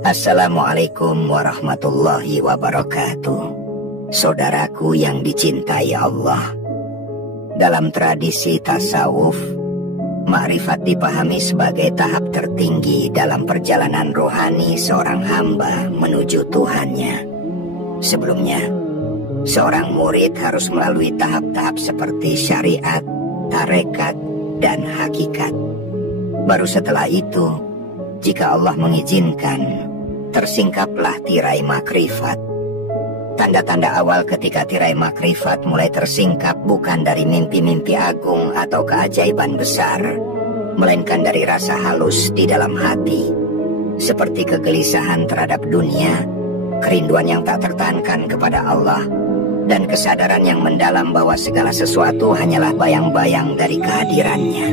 Assalamualaikum warahmatullahi wabarakatuh. Saudaraku yang dicintai Allah, dalam tradisi tasawuf, ma'rifat dipahami sebagai tahap tertinggi dalam perjalanan rohani seorang hamba menuju Tuhannya. Sebelumnya, seorang murid harus melalui tahap-tahap seperti syariat, tarekat, dan hakikat. Baru setelah itu, jika Allah mengizinkan, tersingkaplah tirai makrifat. Tanda-tanda awal ketika tirai makrifat mulai tersingkap bukan dari mimpi-mimpi agung atau keajaiban besar, melainkan dari rasa halus di dalam hati, seperti kegelisahan terhadap dunia, kerinduan yang tak tertahankan kepada Allah, dan kesadaran yang mendalam bahwa segala sesuatu hanyalah bayang-bayang dari kehadirannya.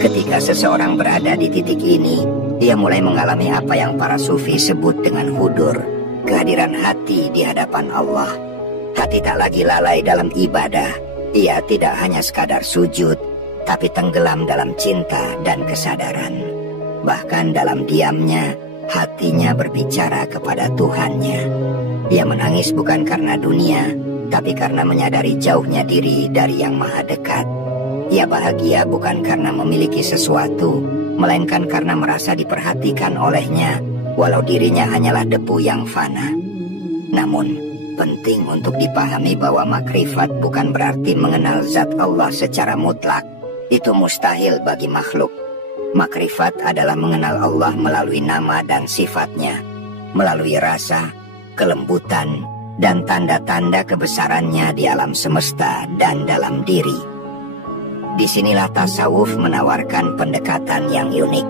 Ketika seseorang berada di titik ini, dia mulai mengalami apa yang para sufi sebut dengan hudur, kehadiran hati di hadapan Allah. Hati tak lagi lalai dalam ibadah. Ia tidak hanya sekadar sujud, tapi tenggelam dalam cinta dan kesadaran. Bahkan dalam diamnya, hatinya berbicara kepada Tuhannya. Ia menangis bukan karena dunia, tapi karena menyadari jauhnya diri dari yang maha dekat. Ia bahagia bukan karena memiliki sesuatu, melainkan karena merasa diperhatikan olehnya, walau dirinya hanyalah debu yang fana. Namun, penting untuk dipahami bahwa makrifat bukan berarti mengenal zat Allah secara mutlak. Itu mustahil bagi makhluk. Makrifat adalah mengenal Allah melalui nama dan sifatnya, melalui rasa, kelembutan, dan tanda-tanda kebesarannya di alam semesta dan dalam diri. Disinilah tasawuf menawarkan pendekatan yang unik,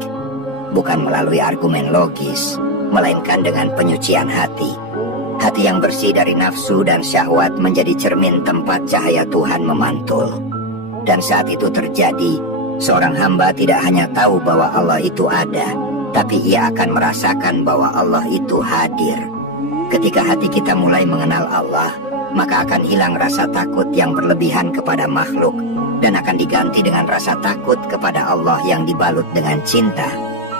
bukan melalui argumen logis, melainkan dengan penyucian hati. Hati yang bersih dari nafsu dan syahwat menjadi cermin tempat cahaya Tuhan memantul. Dan saat itu terjadi, seorang hamba tidak hanya tahu bahwa Allah itu ada, tapi ia akan merasakan bahwa Allah itu hadir. Ketika hati kita mulai mengenal Allah, maka akan hilang rasa takut yang berlebihan kepada makhluk, dan akan diganti dengan rasa takut kepada Allah yang dibalut dengan cinta.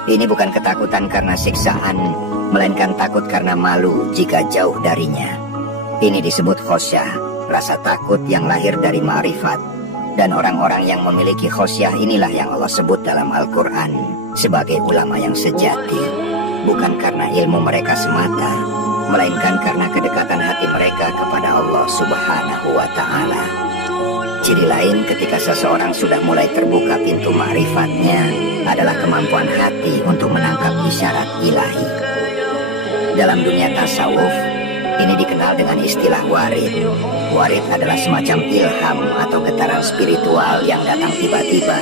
Ini bukan ketakutan karena siksaan, melainkan takut karena malu jika jauh darinya. Ini disebut khosyah, rasa takut yang lahir dari ma'rifat. Dan orang-orang yang memiliki khosyah inilah yang Allah sebut dalam Al-Quran sebagai ulama yang sejati. Bukan karena ilmu mereka semata, melainkan karena kedekatan hati mereka kepada Allah Subhanahu wa Ta'ala. Ciri lain ketika seseorang sudah mulai terbuka pintu ma'rifatnya adalah kemampuan hati untuk menangkap isyarat ilahi. Dalam dunia tasawuf, ini dikenal dengan istilah warid. Warid adalah semacam ilham atau getaran spiritual yang datang tiba-tiba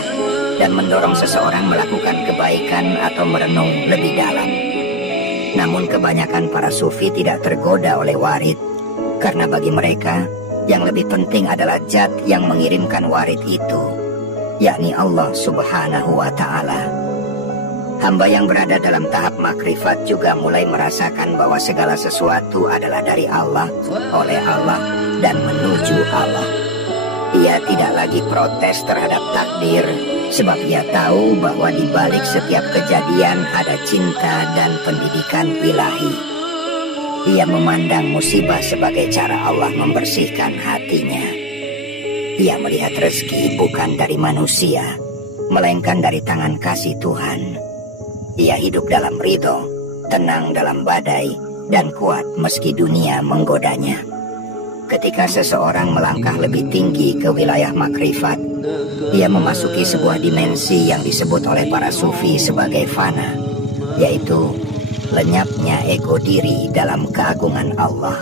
dan mendorong seseorang melakukan kebaikan atau merenung lebih dalam. Namun kebanyakan para sufi tidak tergoda oleh warid, karena bagi mereka, yang lebih penting adalah zat yang mengirimkan warid itu, yakni Allah Subhanahu wa Ta'ala. Hamba yang berada dalam tahap makrifat juga mulai merasakan bahwa segala sesuatu adalah dari Allah, oleh Allah, dan menuju Allah. Ia tidak lagi protes terhadap takdir, sebab ia tahu bahwa di balik setiap kejadian ada cinta dan pendidikan ilahi. Ia memandang musibah sebagai cara Allah membersihkan hatinya. Ia melihat rezeki bukan dari manusia, melainkan dari tangan kasih Tuhan. Ia hidup dalam ridho, tenang dalam badai, dan kuat meski dunia menggodanya. Ketika seseorang melangkah lebih tinggi ke wilayah makrifat, ia memasuki sebuah dimensi yang disebut oleh para sufi sebagai fana, yaitu lenyapnya ego diri dalam keagungan Allah.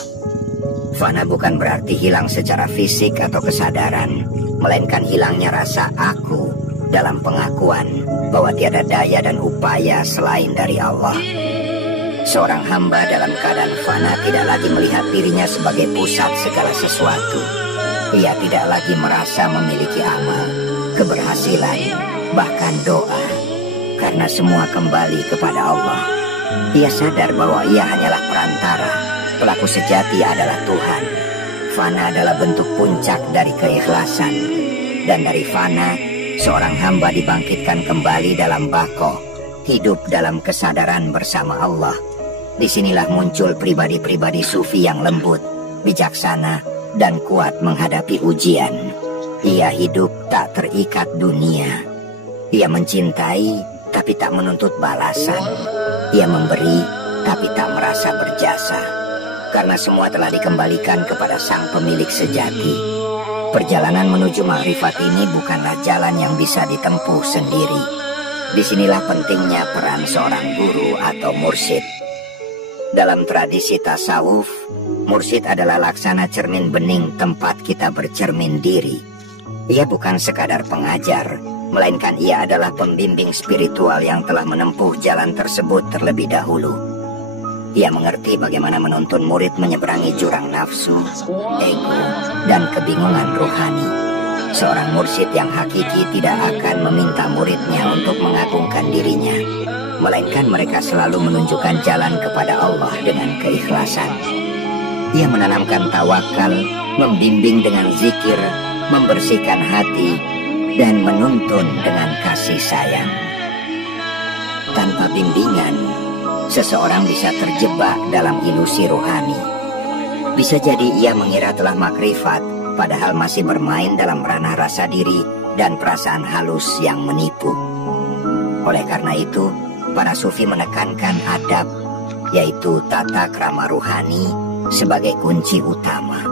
Fana bukan berarti hilang secara fisik atau kesadaran, melainkan hilangnya rasa aku dalam pengakuan bahwa tiada daya dan upaya selain dari Allah. Seorang hamba dalam keadaan fana tidak lagi melihat dirinya sebagai pusat segala sesuatu. Ia tidak lagi merasa memiliki amal, keberhasilan, bahkan doa, karena semua kembali kepada Allah. Ia sadar bahwa ia hanyalah perantara, pelaku sejati adalah Tuhan. Fana adalah bentuk puncak dari keikhlasan, dan dari fana, seorang hamba dibangkitkan kembali dalam baqo, hidup dalam kesadaran bersama Allah, Disinilah muncul pribadi-pribadi sufi yang lembut, bijaksana, dan kuat menghadapi ujian. Ia hidup tak terikat dunia. Ia mencintai, tapi tak menuntut balasan. Ia memberi, tapi tak merasa berjasa. Karena semua telah dikembalikan kepada sang pemilik sejati. Perjalanan menuju makrifat ini bukanlah jalan yang bisa ditempuh sendiri. Disinilah pentingnya peran seorang guru atau mursyid. Dalam tradisi tasawuf, mursyid adalah laksana cermin bening tempat kita bercermin diri. Ia bukan sekadar pengajar, melainkan ia adalah pembimbing spiritual yang telah menempuh jalan tersebut terlebih dahulu. Ia mengerti bagaimana menuntun murid menyeberangi jurang nafsu, ego, dan kebingungan rohani. Seorang mursyid yang hakiki tidak akan meminta muridnya untuk mengagungkan dirinya, melainkan mereka selalu menunjukkan jalan kepada Allah dengan keikhlasan. Ia menanamkan tawakal, membimbing dengan zikir, membersihkan hati, dan menuntun dengan kasih sayang. Tanpa bimbingan, seseorang bisa terjebak dalam ilusi rohani. Bisa jadi ia mengira telah makrifat, padahal masih bermain dalam ranah rasa diri dan perasaan halus yang menipu. Oleh karena itu, para sufi menekankan adab, yaitu tata krama rohani, sebagai kunci utama.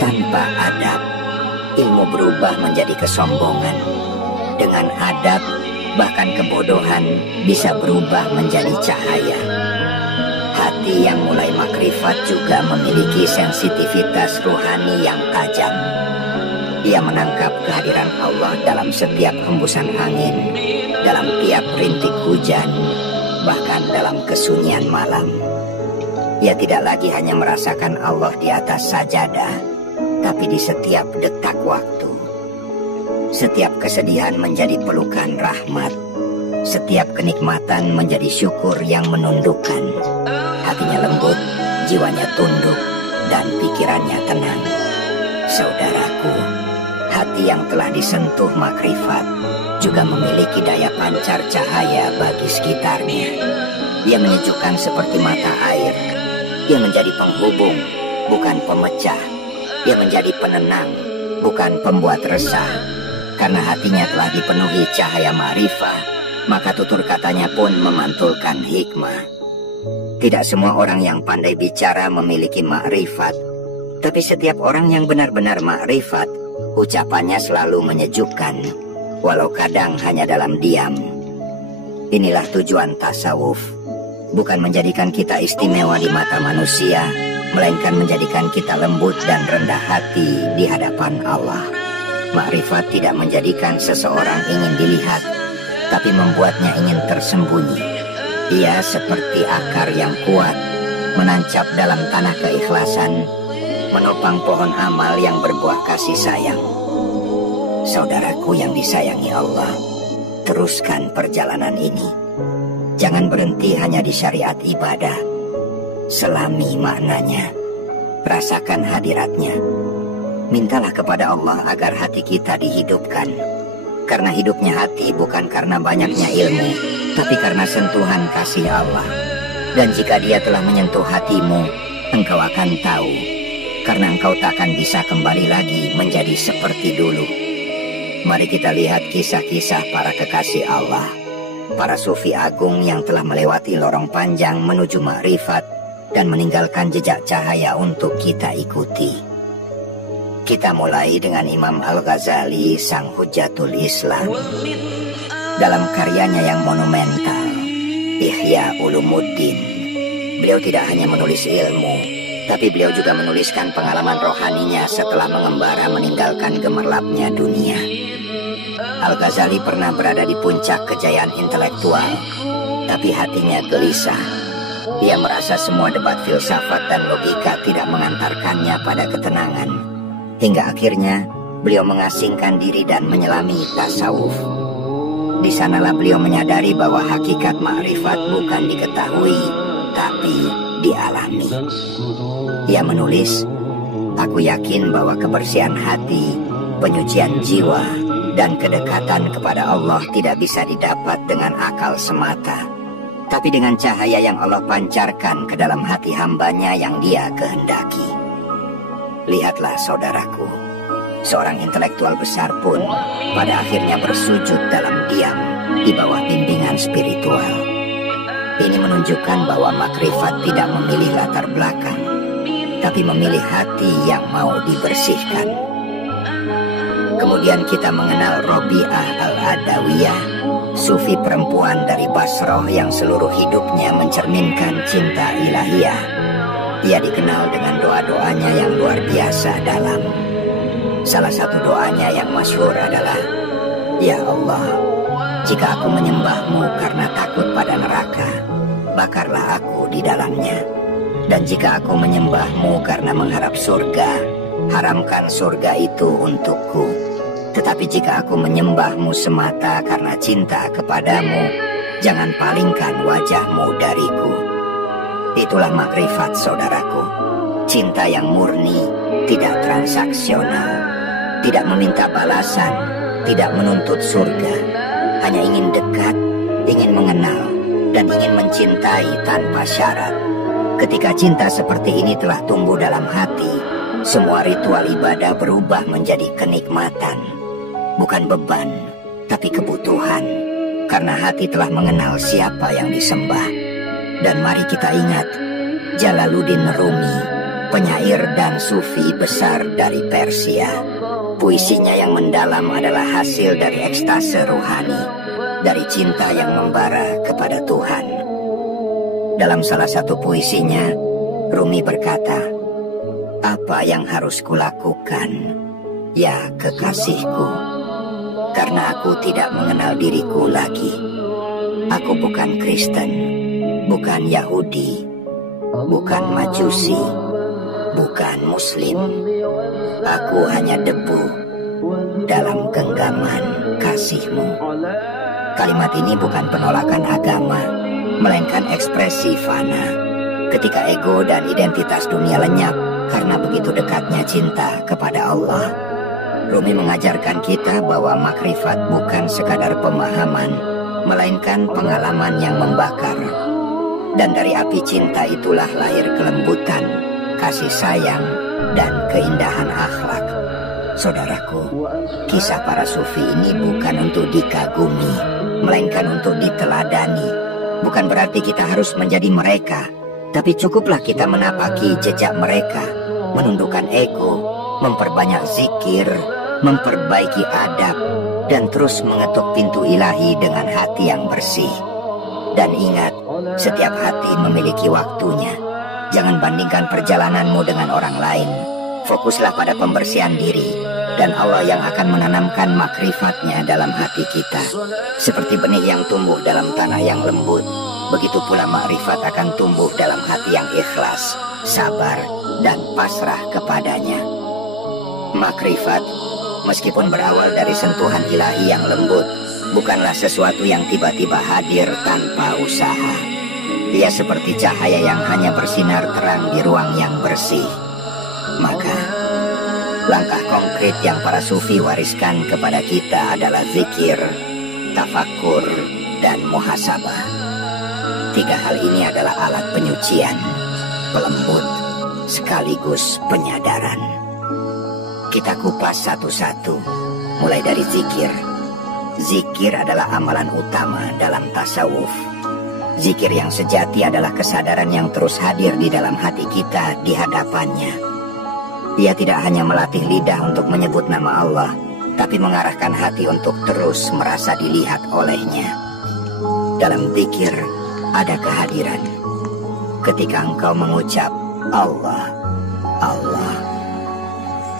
Tanpa adab, ilmu berubah menjadi kesombongan. Dengan adab, bahkan kebodohan bisa berubah menjadi cahaya. Hati yang mulai makrifat juga memiliki sensitivitas rohani yang tajam. Ia menangkap kehadiran Allah dalam setiap hembusan angin, dalam tiap rintik hujan, bahkan dalam kesunyian malam. Ia tidak lagi hanya merasakan Allah di atas sajadah, tapi di setiap detak waktu. Setiap kesedihan menjadi pelukan rahmat. Setiap kenikmatan menjadi syukur yang menundukkan. Hatinya lembut, jiwanya tunduk, dan pikirannya tenang. Saudaraku, hati yang telah disentuh makrifat juga memiliki daya pancar cahaya bagi sekitarnya. Ia menyejukkan seperti mata air. Ia menjadi penghubung, bukan pemecah. Ia menjadi penenang, bukan pembuat resah. Karena hatinya telah dipenuhi cahaya ma'rifah, maka tutur katanya pun memantulkan hikmah. Tidak semua orang yang pandai bicara memiliki ma'rifat, tapi setiap orang yang benar-benar ma'rifat, ucapannya selalu menyejukkan, walau kadang hanya dalam diam. Inilah tujuan tasawuf, bukan menjadikan kita istimewa di mata manusia, melainkan menjadikan kita lembut dan rendah hati di hadapan Allah. Makrifat tidak menjadikan seseorang ingin dilihat, tapi membuatnya ingin tersembunyi. Ia seperti akar yang kuat, menancap dalam tanah keikhlasan, menopang pohon amal yang berbuah kasih sayang. Saudaraku yang disayangi Allah, teruskan perjalanan ini. Jangan berhenti hanya di syariat ibadah. Selami maknanya, rasakan hadiratnya. Mintalah kepada Allah agar hati kita dihidupkan. Karena hidupnya hati bukan karena banyaknya ilmu, tapi karena sentuhan kasih Allah. Dan jika dia telah menyentuh hatimu, engkau akan tahu. Karena engkau takkan bisa kembali lagi menjadi seperti dulu. Mari kita lihat kisah-kisah para kekasih Allah, para sufi agung yang telah melewati lorong panjang menuju makrifat dan meninggalkan jejak cahaya untuk kita ikuti. Kita mulai dengan Imam Al-Ghazali, sang Hujjatul Islam. Dalam karyanya yang monumental, Ihya Ulumuddin, beliau tidak hanya menulis ilmu, tapi beliau juga menuliskan pengalaman rohaninya setelah mengembara meninggalkan gemerlapnya dunia. Al-Ghazali pernah berada di puncak kejayaan intelektual, tapi hatinya gelisah. Ia merasa semua debat filsafat dan logika tidak mengantarkannya pada ketenangan. Hingga akhirnya beliau mengasingkan diri dan menyelami tasawuf. Di sanalah beliau menyadari bahwa hakikat makrifat bukan diketahui, tapi dialami. Ia menulis, "Aku yakin bahwa kebersihan hati, penyucian jiwa, dan kedekatan kepada Allah tidak bisa didapat dengan akal semata. tapi dengan cahaya yang Allah pancarkan ke dalam hati hambanya yang Dia kehendaki. Lihatlah saudaraku, seorang intelektual besar pun pada akhirnya bersujud dalam diam di bawah bimbingan spiritual. Ini menunjukkan bahwa makrifat tidak memilih latar belakang, tapi memilih hati yang mau dibersihkan. Kemudian kita mengenal Robi'ah al-Adawiyah, sufi perempuan dari Basroh yang seluruh hidupnya mencerminkan cinta ilahiyah. Ia dikenal dengan doa-doanya yang luar biasa dalam. Salah satu doanya yang masyhur adalah, "Ya Allah, jika aku menyembahmu karena takut pada neraka, bakarlah aku di dalamnya. Dan jika aku menyembahmu karena mengharap surga, haramkan surga itu untukku. Tetapi jika aku menyembahmu semata karena cinta kepadamu, jangan palingkan wajahmu dariku." Itulah makrifat saudaraku. Cinta yang murni, tidak transaksional, tidak meminta balasan, tidak menuntut surga, hanya ingin dekat, ingin mengenal, dan ingin mencintai tanpa syarat. Ketika cinta seperti ini telah tumbuh dalam hati, semua ritual ibadah berubah menjadi kenikmatan. Bukan beban, tapi kebutuhan. Karena hati telah mengenal siapa yang disembah. Dan mari kita ingat, Jalaluddin Rumi, penyair dan sufi besar dari Persia. Puisinya yang mendalam adalah hasil dari ekstase rohani, dari cinta yang membara kepada Tuhan. Dalam salah satu puisinya, Rumi berkata, "Apa yang harus kulakukan, ya kekasihku? Karena aku tidak mengenal diriku lagi. Aku bukan Kristen, bukan Yahudi, bukan Majusi, bukan Muslim. Aku hanya debu dalam genggaman kasihmu." Kalimat ini bukan penolakan agama, melainkan ekspresi fana. Ketika ego dan identitas dunia lenyap karena begitu dekatnya cinta kepada Allah. Rumi mengajarkan kita bahwa makrifat bukan sekadar pemahaman, melainkan pengalaman yang membakar. Dan dari api cinta itulah lahir kelembutan, kasih sayang, dan keindahan akhlak. Saudaraku, kisah para sufi ini bukan untuk dikagumi, melainkan untuk diteladani. Bukan berarti kita harus menjadi mereka, tapi cukuplah kita menapaki jejak mereka, menundukkan ego, memperbanyak zikir, memperbaiki adab, dan terus mengetuk pintu ilahi dengan hati yang bersih. Dan ingat, setiap hati memiliki waktunya. Jangan bandingkan perjalananmu dengan orang lain. Fokuslah pada pembersihan diri, dan Allah yang akan menanamkan makrifatnya dalam hati kita. Seperti benih yang tumbuh dalam tanah yang lembut, begitu pula makrifat akan tumbuh dalam hati yang ikhlas, sabar, dan pasrah kepadanya. Makrifat, meskipun berawal dari sentuhan ilahi yang lembut, bukanlah sesuatu yang tiba-tiba hadir tanpa usaha. Ia seperti cahaya yang hanya bersinar terang di ruang yang bersih. Maka, langkah konkret yang para sufi wariskan kepada kita adalah zikir, tafakur, dan muhasabah. Tiga hal ini adalah alat penyucian, pelembut, sekaligus penyadaran. Kita kupas satu-satu, mulai dari zikir. Zikir adalah amalan utama dalam tasawuf. Zikir yang sejati adalah kesadaran yang terus hadir di dalam hati kita di hadapannya. Ia tidak hanya melatih lidah untuk menyebut nama Allah, tapi mengarahkan hati untuk terus merasa dilihat olehnya. Dalam zikir ada kehadiran. Ketika engkau mengucap Allah, Allah,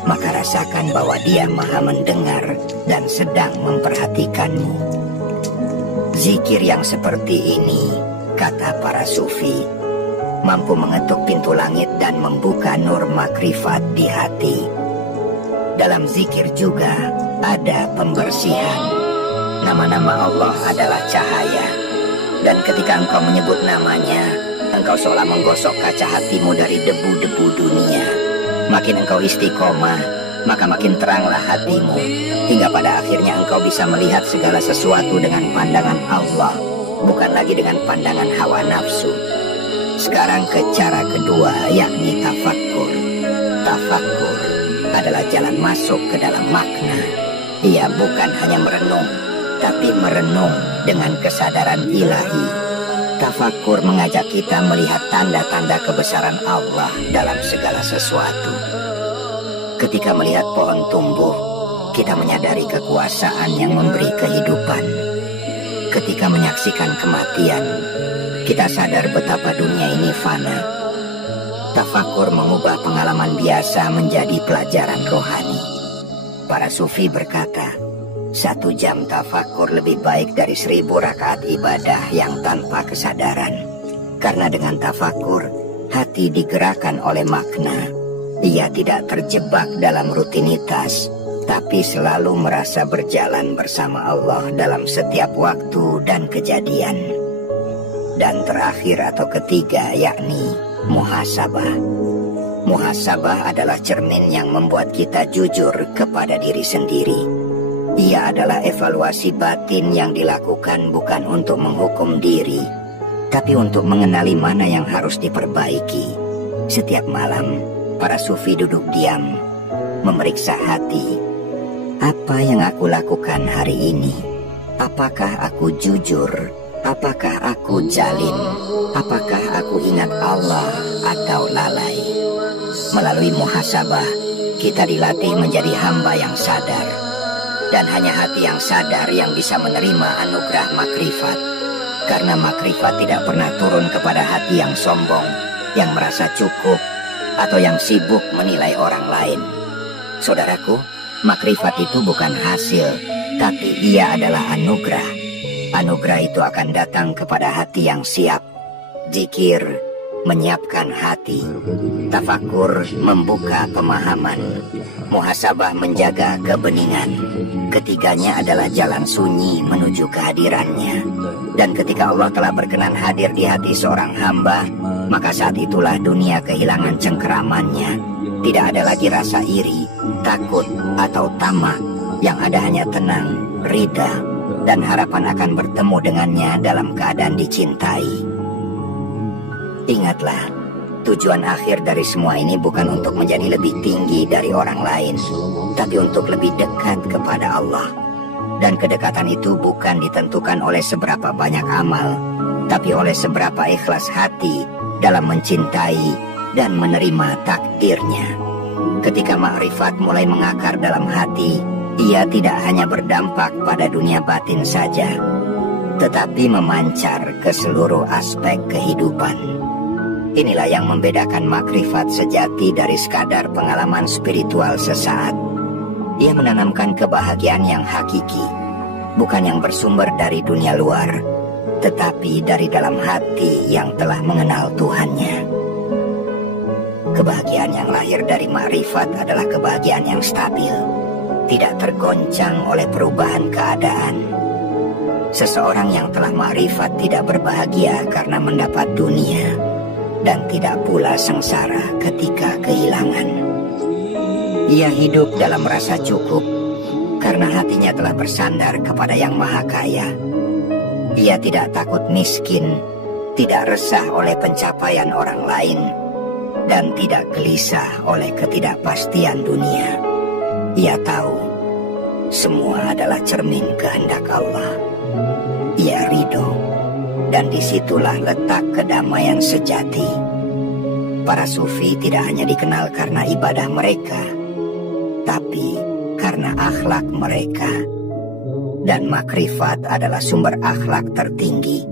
maka rasakan bahwa Dia Maha mendengar dan sedang memperhatikanmu. Zikir yang seperti ini, kata para sufi, mampu mengetuk pintu langit dan membuka nur makrifat di hati. Dalam zikir juga ada pembersihan. Nama-nama Allah adalah cahaya. Dan ketika engkau menyebut namanya, engkau seolah menggosok kaca hatimu dari debu-debu dunia. Makin engkau istiqomah, maka makin teranglah hatimu, hingga pada akhirnya engkau bisa melihat segala sesuatu dengan pandangan Allah, bukan lagi dengan pandangan hawa nafsu. Sekarang ke cara kedua, yakni tafakkur. Tafakkur adalah jalan masuk ke dalam makna. Ia bukan hanya merenung, tapi merenung dengan kesadaran ilahi. Tafakkur mengajak kita melihat tanda-tanda kebesaran Allah dalam segala sesuatu. Ketika melihat pohon tumbuh, kita menyadari kekuasaan yang memberi kehidupan. Ketika menyaksikan kematian, kita sadar betapa dunia ini fana. Tafakkur mengubah pengalaman biasa menjadi pelajaran rohani. Para sufi berkata, 1 jam tafakkur lebih baik dari 1000 rakaat ibadah yang tanpa kesadaran. Karena dengan tafakkur, hati digerakkan oleh makna. Ia tidak terjebak dalam rutinitas, tapi selalu merasa berjalan bersama Allah dalam setiap waktu dan kejadian. Dan terakhir atau ketiga, yakni muhasabah. Muhasabah adalah cermin yang membuat kita jujur kepada diri sendiri. Ia adalah evaluasi batin yang dilakukan bukan untuk menghukum diri, tapi untuk mengenali mana yang harus diperbaiki. Setiap malam, para sufi duduk diam, memeriksa hati. Apa yang aku lakukan hari ini? Apakah aku jujur? Apakah aku zalim? Apakah aku ingat Allah atau lalai? Melalui muhasabah, kita dilatih menjadi hamba yang sadar. Dan hanya hati yang sadar yang bisa menerima anugerah makrifat. Karena makrifat tidak pernah turun kepada hati yang sombong, yang merasa cukup, atau yang sibuk menilai orang lain. Saudaraku, makrifat itu bukan hasil, tapi ia adalah anugerah. Anugerah itu akan datang kepada hati yang siap. Zikir menyiapkan hati. Tafakur membuka pemahaman. Muhasabah menjaga kebeningan. Ketiganya adalah jalan sunyi menuju kehadirannya. Dan ketika Allah telah berkenan hadir di hati seorang hamba, maka saat itulah dunia kehilangan cengkeramannya. Tidak ada lagi rasa iri, takut, atau tamak. Yang ada hanya tenang, ridha, dan harapan akan bertemu dengannya dalam keadaan dicintai. Ingatlah, tujuan akhir dari semua ini bukan untuk menjadi lebih tinggi dari orang lain, tapi untuk lebih dekat kepada Allah. Dan kedekatan itu bukan ditentukan oleh seberapa banyak amal, tapi oleh seberapa ikhlas hati dalam mencintai dan menerima takdirnya. Ketika makrifat mulai mengakar dalam hati, ia tidak hanya berdampak pada dunia batin saja, tetapi memancar ke seluruh aspek kehidupan. Inilah yang membedakan makrifat sejati dari sekadar pengalaman spiritual sesaat. Ia menanamkan kebahagiaan yang hakiki, bukan yang bersumber dari dunia luar, tetapi dari dalam hati yang telah mengenal Tuhannya. Kebahagiaan yang lahir dari makrifat adalah kebahagiaan yang stabil, tidak tergoncang oleh perubahan keadaan. Seseorang yang telah makrifat tidak berbahagia karena mendapat dunia, dan tidak pula sengsara ketika kehilangan. Ia hidup dalam rasa cukup, karena hatinya telah bersandar kepada Yang Maha Kaya. Ia tidak takut miskin, tidak resah oleh pencapaian orang lain, dan tidak gelisah oleh ketidakpastian dunia. Ia tahu, semua adalah cermin kehendak Allah. Ia ridho, dan disitulah letak kedamaian sejati. Para sufi tidak hanya dikenal karena ibadah mereka, tapi karena akhlak mereka. Dan makrifat adalah sumber akhlak tertinggi.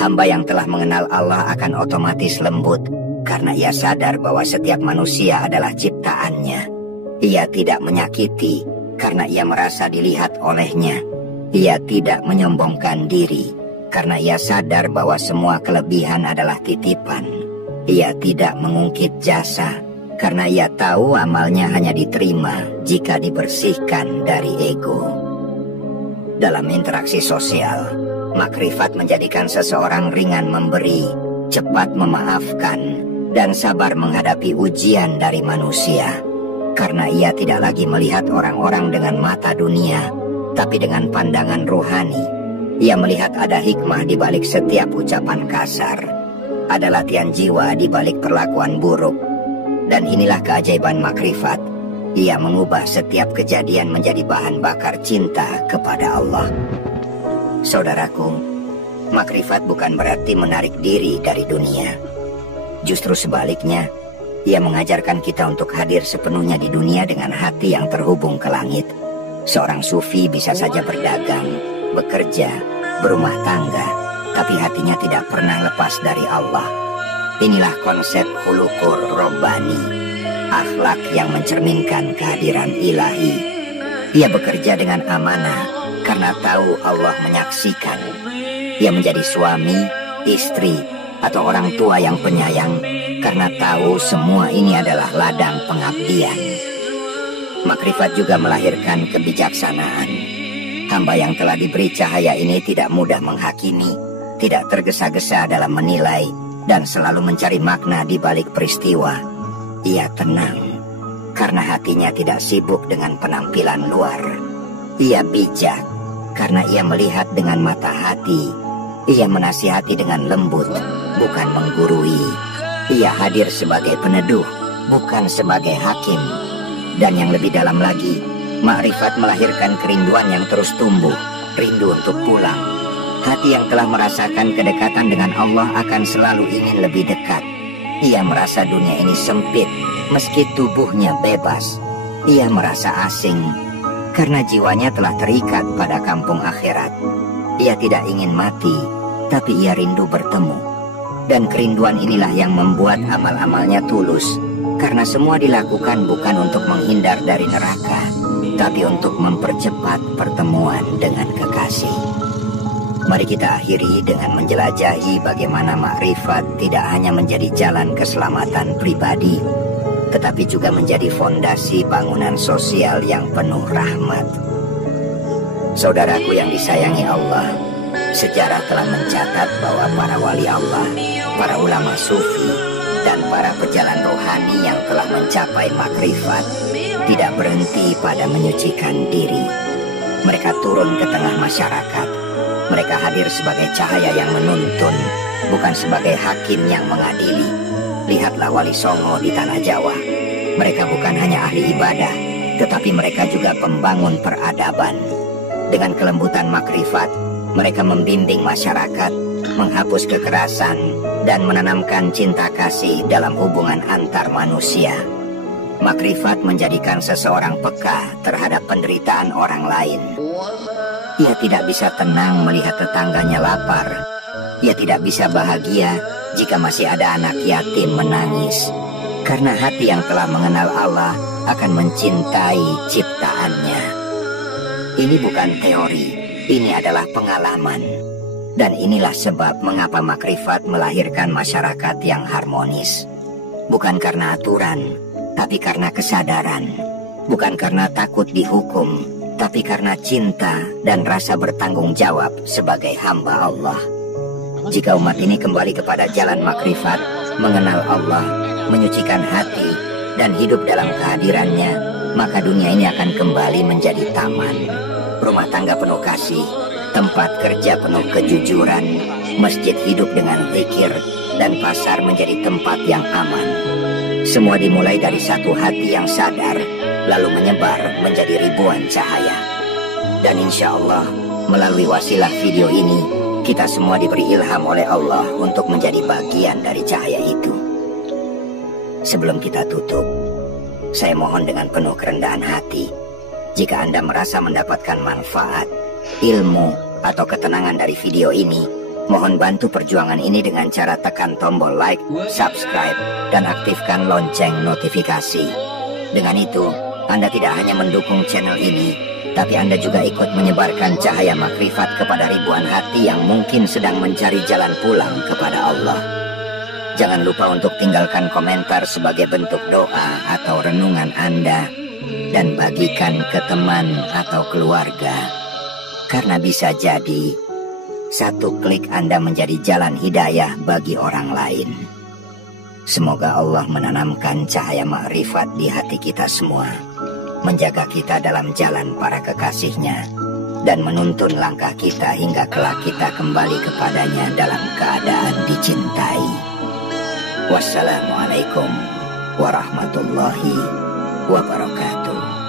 Hamba yang telah mengenal Allah akan otomatis lembut, karena ia sadar bahwa setiap manusia adalah ciptaannya. Ia tidak menyakiti karena ia merasa dilihat olehnya. Ia tidak menyombongkan diri karena ia sadar bahwa semua kelebihan adalah titipan. Ia tidak mengungkit jasa karena ia tahu amalnya hanya diterima jika dibersihkan dari ego. Dalam interaksi sosial, makrifat menjadikan seseorang ringan memberi, cepat memaafkan, dan sabar menghadapi ujian dari manusia. Karena ia tidak lagi melihat orang-orang dengan mata dunia, tapi dengan pandangan rohani. Ia melihat ada hikmah di balik setiap ucapan kasar, ada latihan jiwa di balik perlakuan buruk. Dan inilah keajaiban makrifat. Ia mengubah setiap kejadian menjadi bahan bakar cinta kepada Allah. Saudaraku, makrifat bukan berarti menarik diri dari dunia. Justru sebaliknya, ia mengajarkan kita untuk hadir sepenuhnya di dunia dengan hati yang terhubung ke langit. Seorang sufi bisa saja berdagang, bekerja, berumah tangga, tapi hatinya tidak pernah lepas dari Allah. Inilah konsep khuluqur robbani, akhlak yang mencerminkan kehadiran ilahi. Ia bekerja dengan amanah karena tahu Allah menyaksikan. Ia menjadi suami, istri, atau orang tua yang penyayang karena tahu semua ini adalah ladang pengabdian. Makrifat juga melahirkan kebijaksanaan. Hamba yang telah diberi cahaya ini tidak mudah menghakimi, tidak tergesa-gesa dalam menilai, dan selalu mencari makna di balik peristiwa. Ia tenang karena hatinya tidak sibuk dengan penampilan luar. Ia bijak karena ia melihat dengan mata hati. Ia menasihati dengan lembut, bukan menggurui. Ia hadir sebagai peneduh, bukan sebagai hakim. Dan yang lebih dalam lagi, makrifat melahirkan kerinduan yang terus tumbuh, rindu untuk pulang. Hati yang telah merasakan kedekatan dengan Allah akan selalu ingin lebih dekat. Ia merasa dunia ini sempit, meski tubuhnya bebas. Ia merasa asing, karena jiwanya telah terikat pada kampung akhirat. Ia tidak ingin mati, tapi ia rindu bertemu. Dan kerinduan inilah yang membuat amal-amalnya tulus, karena semua dilakukan bukan untuk menghindar dari neraka, tapi untuk mempercepat pertemuan dengan kekasih. Mari kita akhiri dengan menjelajahi bagaimana makrifat tidak hanya menjadi jalan keselamatan pribadi, tetapi juga menjadi fondasi bangunan sosial yang penuh rahmat. Saudaraku yang disayangi Allah, sejarah telah mencatat bahwa para wali Allah, para ulama sufi, dan para pejalan rohani yang telah mencapai makrifat tidak berhenti pada menyucikan diri. Mereka turun ke tengah masyarakat. Mereka hadir sebagai cahaya yang menuntun, bukan sebagai hakim yang mengadili. Lihatlah Wali Songo di Tanah Jawa. Mereka bukan hanya ahli ibadah, tetapi mereka juga pembangun peradaban. Dengan kelembutan makrifat, mereka membimbing masyarakat, menghapus kekerasan, dan menanamkan cinta kasih dalam hubungan antar manusia. Makrifat menjadikan seseorang peka terhadap penderitaan orang lain. Ia tidak bisa tenang melihat tetangganya lapar. Ia tidak bisa bahagia jika masih ada anak yatim menangis. Karena hati yang telah mengenal Allah akan mencintai ciptaannya. Ini bukan teori, ini adalah pengalaman. Dan inilah sebab mengapa makrifat melahirkan masyarakat yang harmonis. Bukan karena aturan, tapi karena kesadaran. Bukan karena takut dihukum, tapi karena cinta dan rasa bertanggung jawab sebagai hamba Allah. Jika umat ini kembali kepada jalan makrifat, mengenal Allah, menyucikan hati, dan hidup dalam kehadirannya, maka dunia ini akan kembali menjadi taman, rumah tangga penuh kasih, tempat kerja penuh kejujuran, masjid hidup dengan zikir, dan pasar menjadi tempat yang aman. Semua dimulai dari satu hati yang sadar, lalu menyebar menjadi ribuan cahaya. Dan insya Allah, melalui wasilah video ini, kita semua diberi ilham oleh Allah untuk menjadi bagian dari cahaya itu. Sebelum kita tutup, saya mohon dengan penuh kerendahan hati, jika Anda merasa mendapatkan manfaat, ilmu, atau ketenangan dari video ini, mohon bantu perjuangan ini dengan cara tekan tombol like, subscribe, dan aktifkan lonceng notifikasi. Dengan itu, Anda tidak hanya mendukung channel ini, tapi Anda juga ikut menyebarkan cahaya makrifat kepada ribuan hati yang mungkin sedang mencari jalan pulang kepada Allah. Jangan lupa untuk tinggalkan komentar sebagai bentuk doa atau renungan Anda, dan bagikan ke teman atau keluarga. Karena bisa jadi, satu klik Anda menjadi jalan hidayah bagi orang lain. Semoga Allah menanamkan cahaya makrifat di hati kita semua, menjaga kita dalam jalan para kekasihnya, dan menuntun langkah kita hingga kelak kita kembali kepadanya dalam keadaan dicintai. Wassalamualaikum warahmatullahi wabarakatuh.